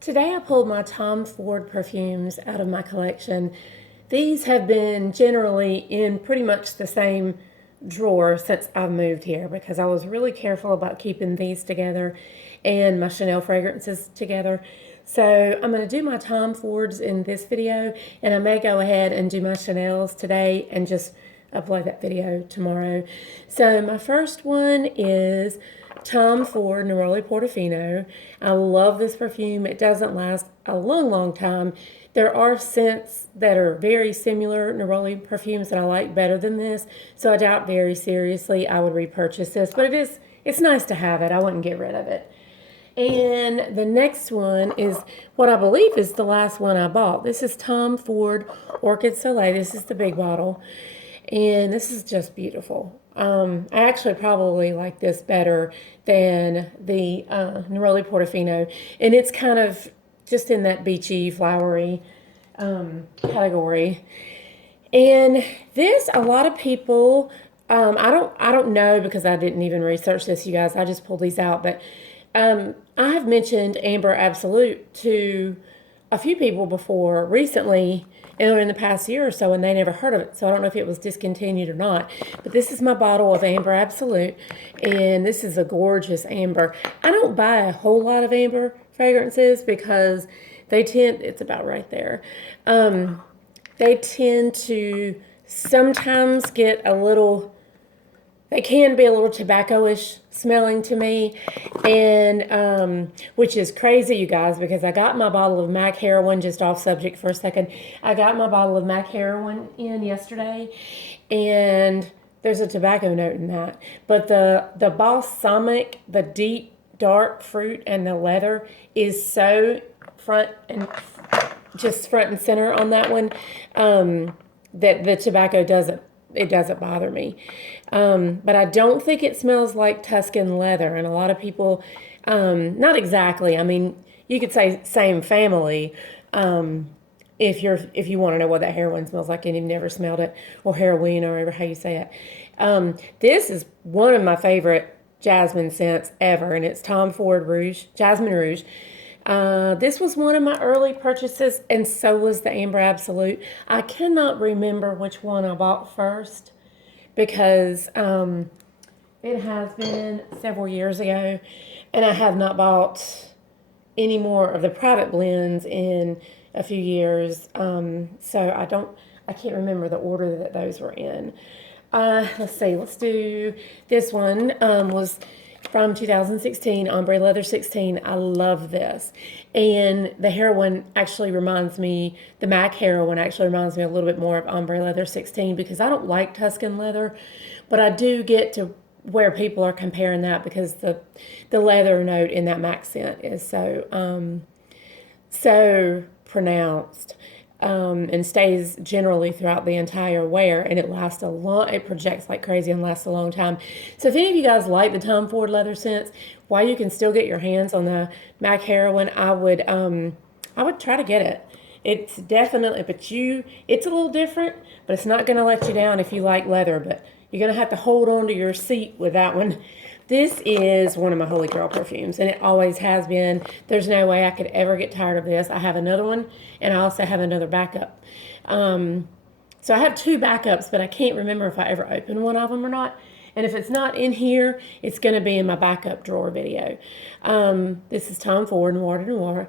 Today I pulled my Tom Ford perfumes out of my collection. These have been generally in pretty much the same drawer since I've moved here because I was really careful about keeping these together and my Chanel fragrances together. So I'm going to do my Tom Fords in this video, and I may go ahead and do my Chanel's today and just upload that video tomorrow. So my first one is Tom Ford Neroli Portofino. I love this perfume. It doesn't last a long time. There are scents that are very similar Neroli perfumes that I like better than this, so I doubt very seriously I would repurchase this, but it's nice to have it. I wouldn't get rid of it. And the next one is what I believe is the last one I bought. This is Tom Ford Orchid Soleil. This is the big bottle. And this is just beautiful. I actually probably like this better than the Neroli Portofino. And it's kind of just in that beachy, flowery category. And this, a lot of people, I don't know because I didn't even research this, you guys. I just pulled these out. But I have mentioned Amber Absolute to a few people before recently, in the past year or so, and they never heard of it. So I don't know if it was discontinued or not. But this is my bottle of Amber Absolute, and this is a gorgeous amber. I don't buy a whole lot of amber fragrances because they tend, it's about right there. They tend to sometimes get a little, they can be a little tobacco-ish smelling to me, and which is crazy, you guys, because I got my bottle of MAC heroin, just off subject for a second. I got my bottle of MAC heroin in yesterday, and there's a tobacco note in that. But the balsamic, the deep, dark fruit, and the leather is so front and center on that one that the tobacco doesn't bother me. But I don't think it smells like Tuscan leather. And a lot of people, not exactly. I mean, you could say same family if you want to know what that heroin smells like and you've never smelled it, or heroin, or how you say it. This is one of my favorite Jasmine scents ever, and it's Tom Ford Rouge, Jasmine Rouge. This was one of my early purchases, and so was the Amber Absolute. I cannot remember which one I bought first because it has been several years ago, and I have not bought any more of the private blends in a few years. So I can't remember the order that those were in. Let's see, let's do this one. Was from 2016, Ombre Leather 16. I love this. And the heroin actually reminds me, the MAC heroin actually reminds me a little bit more of Ombre Leather 16 because I don't like Tuscan leather, but I do get to where people are comparing that because the leather note in that MAC scent is so pronounced. And stays generally throughout the entire wear, and it projects like crazy and lasts a long time. So if any of you guys like the Tom Ford leather scents, while you can still get your hands on the MAC heroin, I would try to get it. It's definitely, it's a little different, but it's not going to let you down if you like leather, but you're going to have to hold on to your seat with that one. This is one of my holy grail perfumes, and it always has been. There's no way I could ever get tired of this. I have another one, and I also have another backup. So I have two backups, but I can't remember if I ever opened one of them or not. And if it's not in here, it's going to be in my backup drawer video. This is Tom Ford Noir de Noir.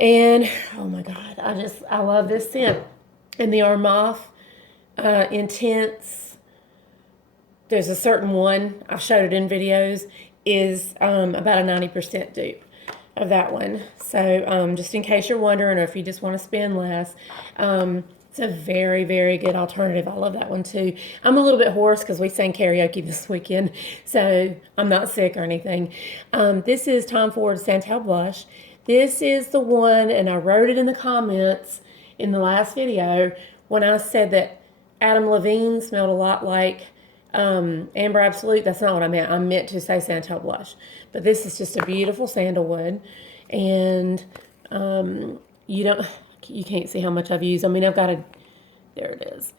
And, oh my God, I love this scent. And the Armaf Intense, there's a certain one, I've showed it in videos, is about a 90% dupe of that one. So just in case you're wondering, or if you just want to spend less, it's a very, very good alternative. I love that one too. I'm a little bit hoarse because we sang karaoke this weekend, so I'm not sick or anything. This is Tom Ford Santel Blush. This is the one, and I wrote it in the comments in the last video when I said that Adam Levine smelled a lot like Amber Absolute. That's not what I meant. I meant to say Santel Blush. But this is just a beautiful sandalwood. And you can't see how much I've used. I mean, there it is.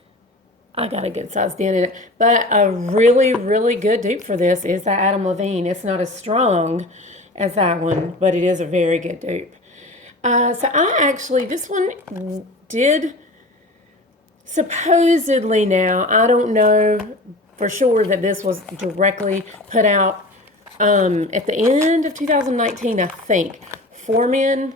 I got a good size dent in it. But a really, really good dupe for this is that Adam Levine. It's not as strong as that one, but it is a very good dupe. So I actually, this one did supposedly, now, I don't know for sure that this was directly put out at the end of 2019, I think, for men.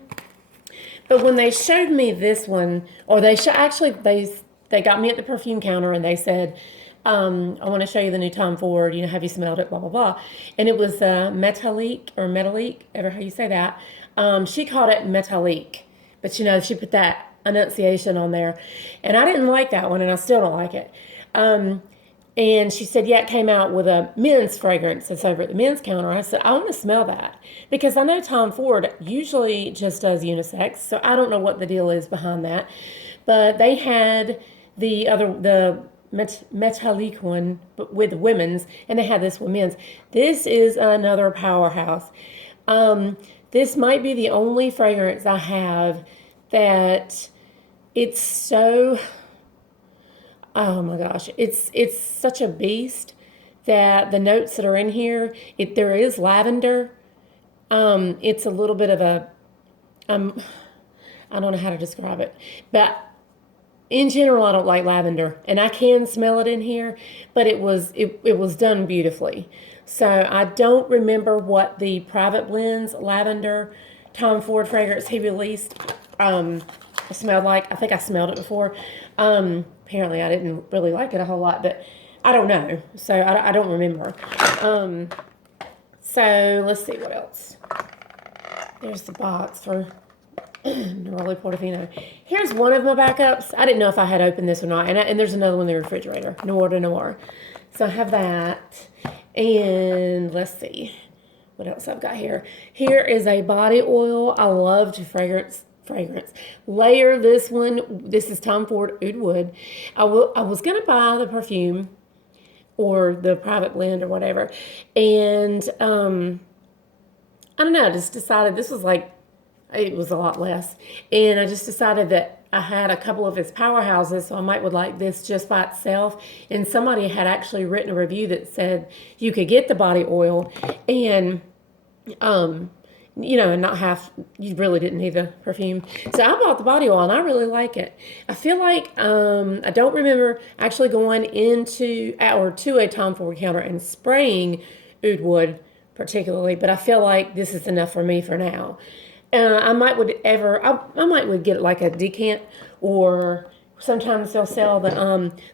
But when they showed me this one, or they got me at the perfume counter and they said, I want to show you the new Tom Ford, have you smelled it, blah, blah, blah. And it was Metallique, ever how you say that. She called it Metallique, but she put that enunciation on there. And I didn't like that one, and I still don't like it. And she said, yeah, it came out with a men's fragrance that's over at the men's counter. I said, I want to smell that. Because I know Tom Ford usually just does unisex, so I don't know what the deal is behind that. But they had the Metallique one with women's, and they had this with men's. This is another powerhouse. This might be the only fragrance I have that it's so, oh my gosh, it's such a beast that the notes that are in here, there is lavender. It's a little bit of a, I don't know how to describe it, but in general, I don't like lavender, and I can smell it in here, but it was done beautifully. So I don't remember what the Private Blends lavender Tom Ford fragrance he released smelled like. I think I smelled it before. Apparently I didn't really like it a whole lot, but I don't know. So I don't remember. So let's see what else. There's the box for Neroli Portofino. Here's one of my backups. I didn't know if I had opened this or not. And there's another one in the refrigerator. Noir de Noir. So I have that. And let's see what else I've got here. Here is a body oil. I love to fragrance layer this one. This is Tom Ford Oud Wood. I was going to buy the perfume or the private blend or whatever. And I don't know. I just decided this was it was a lot less. And I just decided that I had a couple of his powerhouses, so I would like this just by itself. And somebody had actually written a review that said you could get the body oil and, and not have, you really didn't need the perfume. So I bought the body oil and I really like it. I feel like, I don't remember actually going to a Tom Ford counter and spraying Oud Wood particularly, but I feel like this is enough for me for now. I might would get like a decant, or sometimes they'll sell the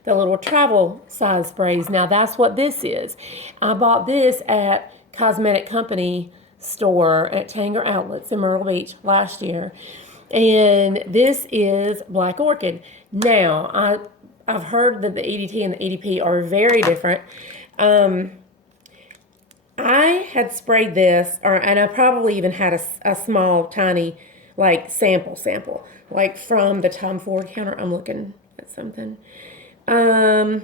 little travel size sprays. Now that's what this is. I bought this at Cosmetic Company store at Tanger Outlets in Myrtle Beach last year, and this is Black Orchid. Now I've heard that the EDT and the EDP are very different. I had sprayed this, and I probably even had a small, tiny, sample, like from the Tom Ford counter. I'm looking at something. Okay,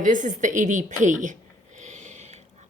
this is the EDP.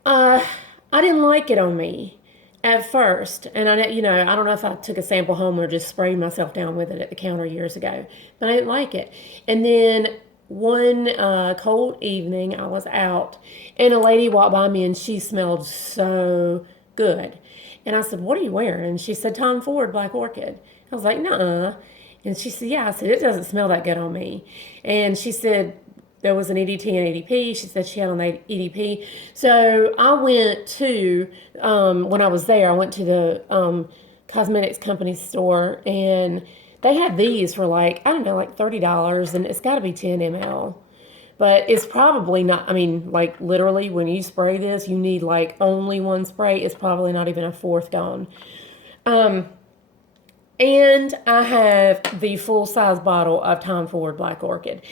I didn't like it on me at first, and I don't know if I took a sample home or just sprayed myself down with it at the counter years ago, but I didn't like it. And then one cold evening, I was out, and a lady walked by me, and she smelled so good. And I said, "What are you wearing?" And she said, "Tom Ford Black Orchid." I was like, "Nuh-uh." And she said, "Yeah." I said, "It doesn't smell that good on me." And she said there was an EDT and EDP. She said she had on the EDP. So I went to, when I was there, I went to the cosmetics company store, and they had these for $30, and it's got to be 10 ml. But it's probably not, literally when you spray this, you need only one spray. It's probably not even a fourth gone. And I have the full-size bottle of Tom Ford Black Orchid.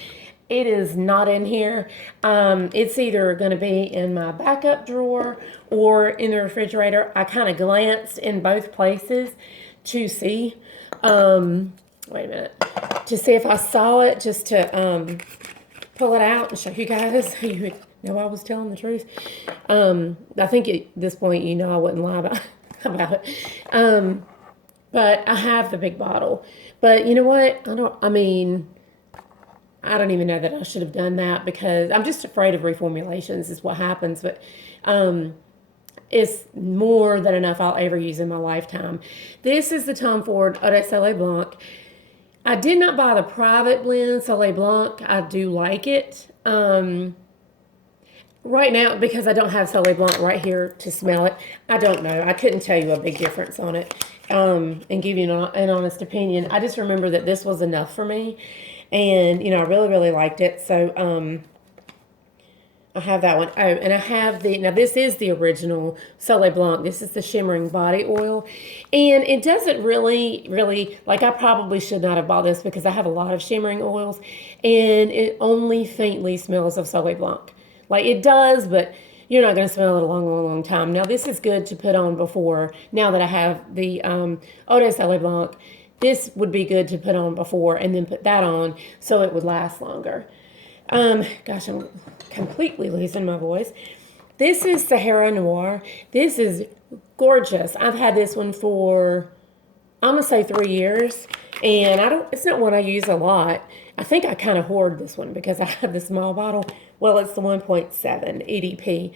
It is not in here. It's either going to be in my backup drawer or in the refrigerator. I kind of glanced in both places to see. Wait a minute. To see if I saw it, just to pull it out and show you guys so you would know I was telling the truth. I think at this point, I wouldn't lie about it. But I have the big bottle. But you know what? I don't even know that I should have done that because I'm just afraid of reformulations is what happens. But it's more than enough I'll ever use in my lifetime. This is the Tom Ford Eau de Soleil Blanc. I did not buy the private blend Soleil Blanc. I do like it. Right now, because I don't have Soleil Blanc right here to smell it, I don't know. I couldn't tell you a big difference on it and give you an honest opinion. I just remember that this was enough for me. And, I really, really liked it. So, I have that one. Oh, and I have now this is the original Soleil Blanc. This is the shimmering body oil. And it doesn't really, like I probably should not have bought this because I have a lot of shimmering oils. And it only faintly smells of Soleil Blanc. Like it does, but you're not going to smell it a long, long, long time. Now this is good to put on before. Now that I have the Eau de Soleil Blanc, this would be good to put on before and then put that on so it would last longer. Gosh, I'm completely losing my voice. This is Sahara Noir. This is gorgeous. I've had this one for, I'm going to say 3 years. And it's not one I use a lot. I think I kind of hoard this one because I have the small bottle. Well, it's the 1.7 EDP.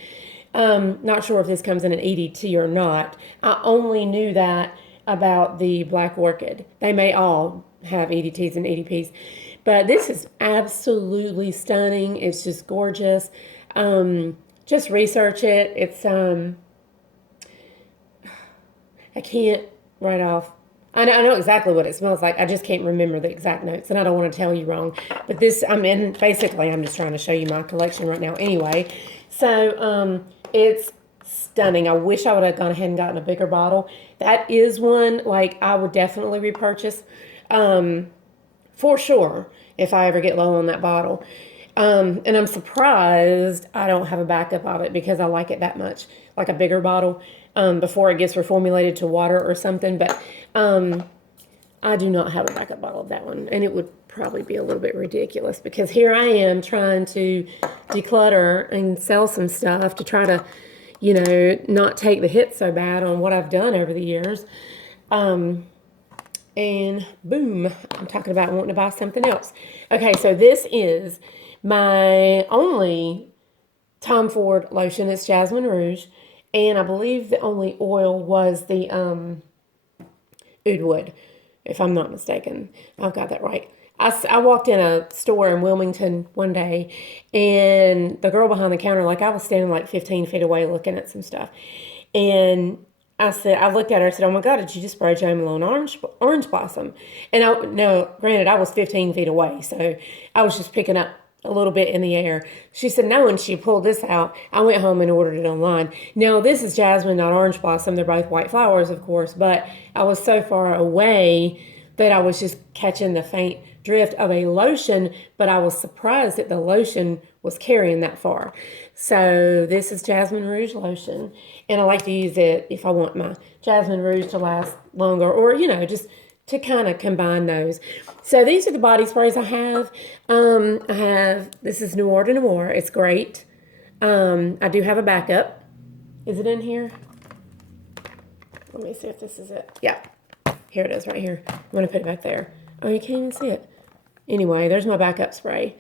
Not sure if this comes in an EDT or not. I only knew that about the Black Orchid. They may all have EDTs and EDPs. But this is absolutely stunning. It's just gorgeous. Just research it. It's, I can't write off. I know exactly what it smells like. I just can't remember the exact notes, and I don't want to tell you wrong. But this, basically, I'm just trying to show you my collection right now anyway. So, it's stunning. I wish I would have gone ahead and gotten a bigger bottle. That is one, like, I would definitely repurchase, for sure, if I ever get low on that bottle. And I'm surprised I don't have a backup of it because I like it that much, like a bigger bottle, before it gets reformulated to water or something. But I do not have a backup bottle of that one. And it would probably be a little bit ridiculous because here I am trying to declutter and sell some stuff to try to, not take the hit so bad on what I've done over the years. And boom, I'm talking about wanting to buy something else. Okay, so this is my only Tom Ford lotion. It's Jasmine Rouge. And I believe the only oil was the oud wood, if I'm not mistaken. I've got that right. I walked in a store in Wilmington one day, and the girl behind the counter, I was standing 15 feet away looking at some stuff. And I looked at her and said, "Oh my God, did you just spray Jo Malone orange blossom?" And granted, I was 15 feet away, so I was just picking up a little bit in the air. She said no, and she pulled this out. I went home and ordered it online. Now, this is jasmine, not orange blossom. They're both white flowers, of course, but I was so far away that I was just catching the faint drift of a lotion, but I was surprised that the lotion was carrying that far. So this is Jasmine Rouge lotion, and I like to use it if I want my Jasmine Rouge to last longer, or, just to kind of combine those. So these are the body sprays I have. This is Noir de Noir. It's great. I do have a backup. Is it in here? Let me see if this is it. Yeah, here it is right here. I'm going to put it back there. Oh, you can't even see it. Anyway, there's my backup spray.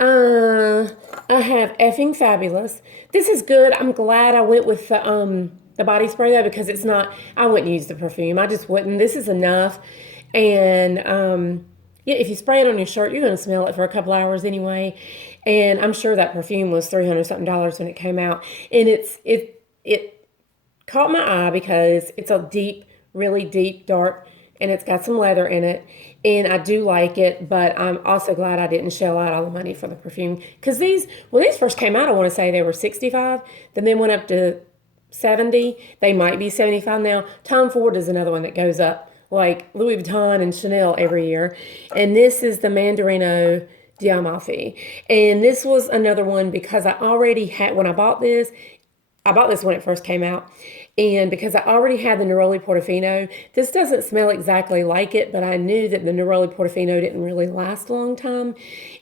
I have Effing Fabulous. This is good. I'm glad I went with the body spray though, because it's not, I wouldn't use the perfume. I just wouldn't. This is enough. And yeah, if you spray it on your shirt, you're going to smell it for a couple hours anyway. And I'm sure that perfume was $300 something when it came out. And it caught my eye because it's a deep, really deep, dark, and it's got some leather in it. And I do like it, but I'm also glad I didn't shell out all the money for the perfume. Because when these first came out, I want to say they were $65. Then they went up to $70. They might be $75 now. Tom Ford is another one that goes up, like Louis Vuitton and Chanel every year. And this is the Mandarino di Amalfi. And this was another one because I already had, when I bought this when it first came out. And because I already had the Neroli Portofino, this doesn't smell exactly like it, but I knew that the Neroli Portofino didn't really last a long time.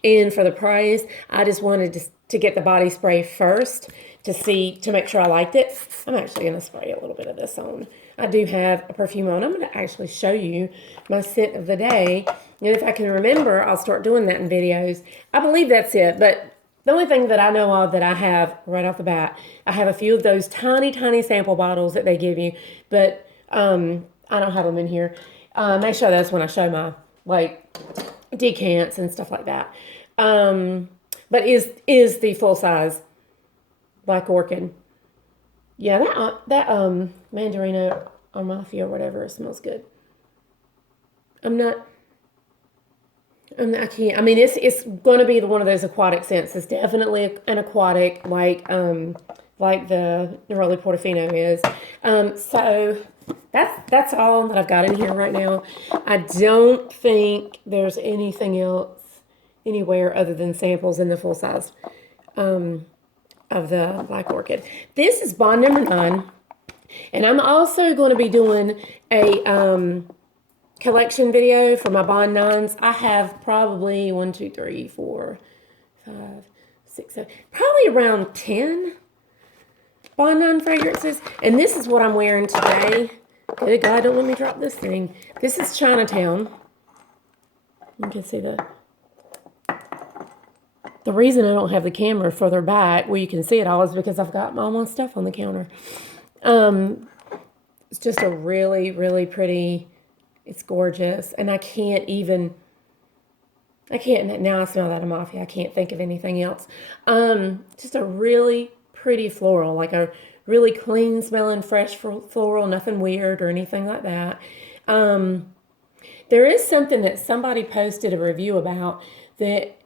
And for the price, I just wanted to get the body spray first to make sure I liked it. I'm actually going to spray a little bit of this on. I do have a perfume on. I'm going to actually show you my scent of the day. And if I can remember, I'll start doing that in videos. I believe that's it, but the only thing that I know of that I have right off the bat, I have a few of those tiny, tiny sample bottles that they give you, but I don't have them in here. May show those when I show my, like, decants and stuff like that. But is the full-size Black Orchid. Yeah, that Mandarino or Mafia or whatever, it smells good. I can't. I mean, it's going to be one of those aquatic scents. It's definitely an aquatic, like the Neroli Portofino is. So that's all that I've got in here right now. I don't think there's anything else anywhere other than samples in the full size of the Black Orchid. This is bond number 9, and I'm also going to be doing a collection video for my bond 9s. I have probably 1, 2, 3, 4, 5, 6, 7, probably around 10 bond 9 fragrances, and this is what I'm wearing today. Good God, don't let me drop this thing. This is Chinatown. You can see the reason I don't have the camera further back where you can see it all is because I've got all my stuff on the counter. It's just a really, really pretty, it's gorgeous. And now I smell that Mafia. I can't think of anything else. Just a really pretty floral, like a really clean smelling, fresh floral, nothing weird or anything like that. There is something that somebody posted a review about that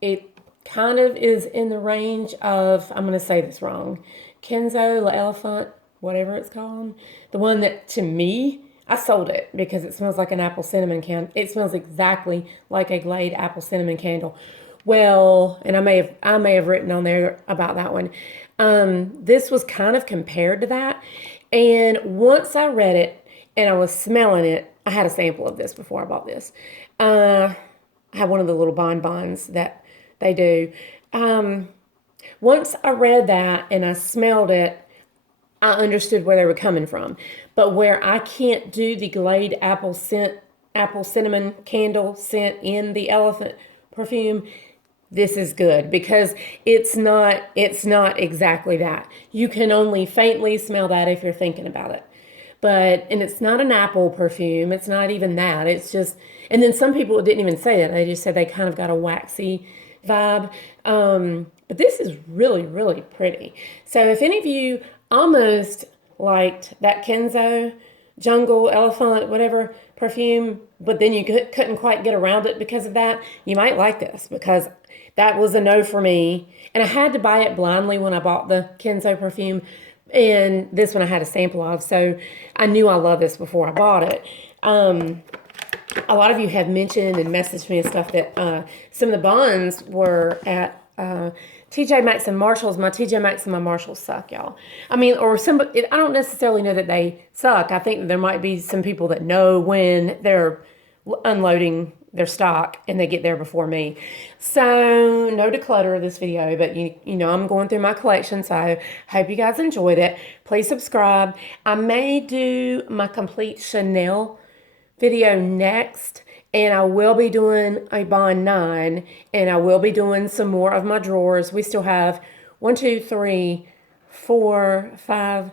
it kind of is in the range of, I'm going to say this wrong, Kenzo Elephant, whatever it's called. The one that, to me, I sold it because it smells like an apple cinnamon candle. It smells exactly like a Glade apple cinnamon candle. Well, and I may have written on there about that one. This was kind of compared to that. And once I read it and I was smelling it, I had a sample of this before I bought this. I have one of the little bonbons that they do. Once I read that and I smelled it, I understood where they were coming from. But where I can't do the Glade apple cinnamon candle scent in the Elephant perfume, this is good because it's not exactly that. You can only faintly smell that if you're thinking about it. And it's not an apple perfume. It's not even that. It's just, and then some people didn't even say that. They just said they kind of got a waxy vibe. But this is really, really pretty. So if any of you almost liked that Kenzo Jungle Elephant, whatever perfume, but then you couldn't quite get around it because of that, you might like this because that was a no for me. And I had to buy it blindly when I bought the Kenzo perfume. And this one I had a sample of, so I knew I loved this before I bought it. A lot of you have mentioned and messaged me and stuff that some of the bonds were at TJ Maxx and Marshalls. My TJ Maxx and my Marshalls suck, y'all. I mean, or I don't necessarily know that they suck. I think there might be some people that know when they're unloading their stock and they get there before me. So no declutter this video, but you know I'm going through my collection, so I hope you guys enjoyed it. Please subscribe. I may do my complete Chanel video next, and I will be doing a bond 9, and I will be doing some more of my drawers. We still have 1, 2, 3, 4, 5,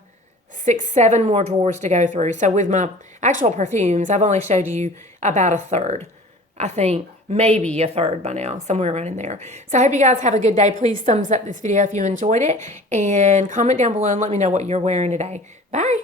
6, 7 more drawers to go through. So with my actual perfumes, I've only showed you about a third. I think maybe a third by now, somewhere around in there. So I hope you guys have a good day. Please thumbs up this video if you enjoyed it, and comment down below and let me know what you're wearing today. Bye.